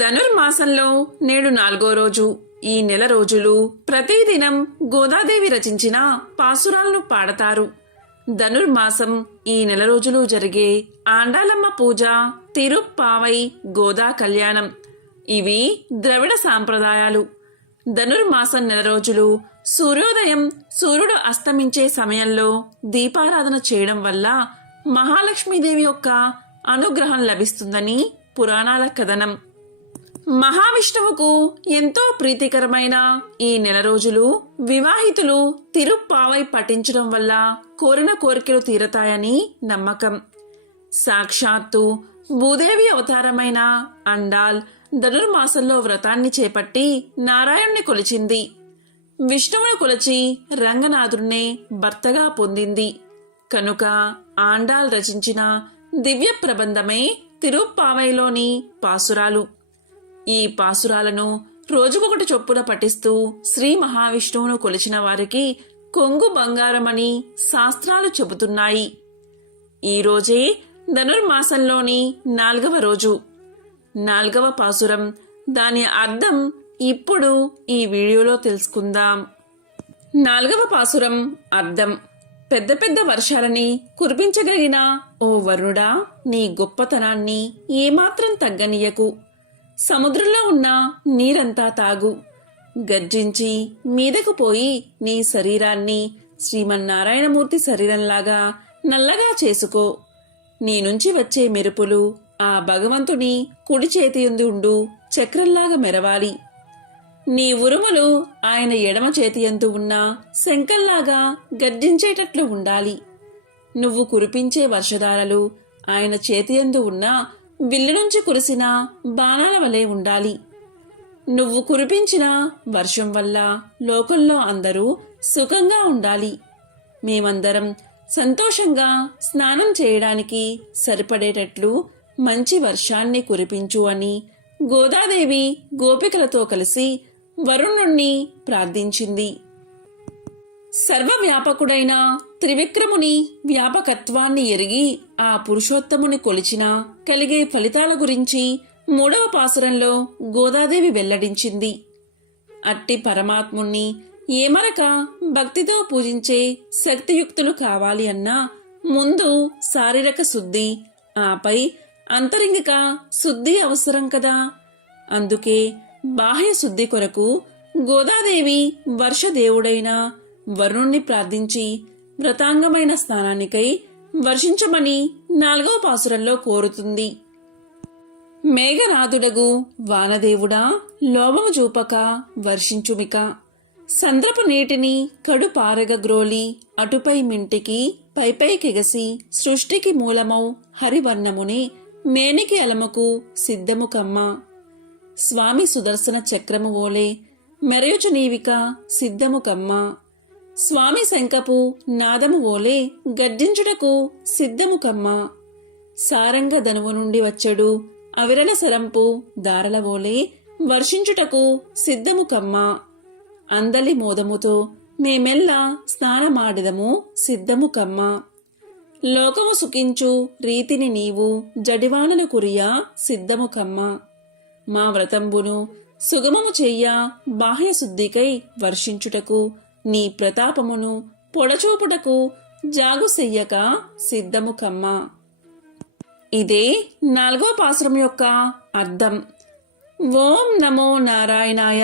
ధనుర్మాసంలో నేడు 4వ రోజు. ఈ నెల రోజులు ప్రతిదినం గోదాదేవి రచించిన పాసురాలను పాడతారు. ధనుర్మాసం ఈ నెల రోజులు జరిగే ఆండాలమ్మ పూజ, తిరుప్పావై, గోదా కళ్యాణం ఇవి ద్రవిడ సాంప్రదాయాలు. ధనుర్మాసం నెల రోజులు సూర్యోదయం, సూర్యుడు అస్తమించే సమయంలో దీపారాధన చేయడం వల్ల మహాలక్ష్మీదేవి యొక్క అనుగ్రహం లభిస్తుందని పురాణాల కథనం. మహావిష్ణువుకు ఎంతో ప్రీతికరమైన ఈ నెల రోజులు వివాహితులు తిరుప్పావై పఠించడం వల్ల కోరిన కోరికలు తీరతాయని నమ్మకం. సాక్షాత్తు భూదేవి అవతారమైన అండాల్ ధనుర్మాసంలో వ్రతాన్ని చేపట్టి నారాయణ్ణి కొలిచింది. విష్ణువుని కొలిచి రంగనాథుడినే భర్తగా పొందింది. కనుక ఆండాల్ రచించిన దివ్య ప్రబంధమే తిరుప్పావైలోని పాసురాలు. ఈ పాసురాలను రోజుకొకటి చొప్పున పఠిస్తూ శ్రీ మహావిష్ణువును కొలిచిన వారికి కొంగు బంగారమని శాస్త్రాలు చెబుతున్నాయి. ఈ రోజే ధనుర్మాసంలోని 4వ రోజు. 4వ పాసురం, దాని అర్థం ఇప్పుడు ఈ వీడియోలో తెలుసుకుందాం. 4వ పాసురం అర్థం: పెద్ద పెద్ద వర్షాలని కురిపించగలిగిన ఓ వరుణుడా, నీ గొప్పతనాన్ని ఏమాత్రం తగ్గనీయకు. సముద్రంలో ఉన్న నీరంతా తాగు. గర్జించి మీదకు పోయి నీ శరీరాన్ని శ్రీమన్నారాయణమూర్తి శరీరంలాగా నల్లగా చేసుకో. నీ నుంచి వచ్చే మెరుపులు ఆ భగవంతుని కుడి చేతియందు ఉండు చక్రంలాగా మెరవాలి. నీ ఉరుములు ఆయన ఎడమ చేతియందు ఉన్న శంఖంలాగా గర్జించేటట్లు ఉండాలి. నువ్వు కురిపించే వర్షధారలు ఆయన చేతియందు ఉన్న విల్లు నుంచి కురిసిన బాణాల వలె ఉండాలి. నువ్వు కురిపించిన వర్షం వల్ల లోకంలో అందరూ సుఖంగా ఉండాలి. మేమందరం సంతోషంగా స్నానం చేయడానికి సరిపడేటట్లు మంచి వర్షాన్ని కురిపించు అని గోదాదేవి గోపికలతో కలిసి వరుణుణ్ణి ప్రార్థించింది. సర్వవ్యాపకుడైన త్రివిక్రముని వ్యాపకత్వాన్ని ఎరిగి ఆ పురుషోత్తముని కొలిచిన కలిగే ఫలితాల గురించి 3వ పాసురంలో గోదాదేవి వెల్లడించింది. అట్టి పరమాత్ముణ్ణి ఏమరక భక్తితో పూజించే శక్తియుక్తులు కావాలి అన్నా ముందు శారీరక శుద్ధి, ఆపై అంతరింగిక శుద్ధి అవసరం కదా. అందుకే బాహ్య శుద్ధి కొరకు గోదాదేవి వర్షదేవుడైన వరుణుణ్ణి ప్రార్థించి వ్రతాంగమైన స్నానానికై వర్షించమని 4వ పాసురంలో కోరుతుంది. మేఘనాథుడగు వానదేవుడా, లోభము చూపక వర్షించుమిక. సంద్రపు నీటిని కడు పారగ గ్రోలి అటుపై మింటికి పైపైకెగసి సృష్టికి మూలమౌ హరివర్ణముని మేనికి అలముకు సిద్ధము కమ్మ. స్వామి సుదర్శన చక్రము ఓలే మెరయుచు నీవిక సిద్ధము కమ్మ. స్వామి శంఖపు నాదము ఓలే గర్జించుటకు సిద్ధము కమ్మ. సారంగ ధనువు నుండి వచ్చడు అవిరల సరంపు దారల ఓలే వర్షించుటకు సిద్ధము కమ్మ. అందలి మోదముతో మేమెల్లా స్నానమాడిదము సిద్ధము కమ్మ. లోకము సుఖించు రీతిని నీవు జడివానలు కురియా సిద్ధము కమ్మ. మా వ్రతంబును సుగమము చెయ్య బాహ్య శుద్ధికై వర్షించుటకు నీ ప్రతాపమును పొడచూపుటకు జాగు చెయ్యక సిద్ధము కమ్మ. ఇదే 4వ పాసురం యొక్క అర్థం. ఓం నమో నారాయణాయ.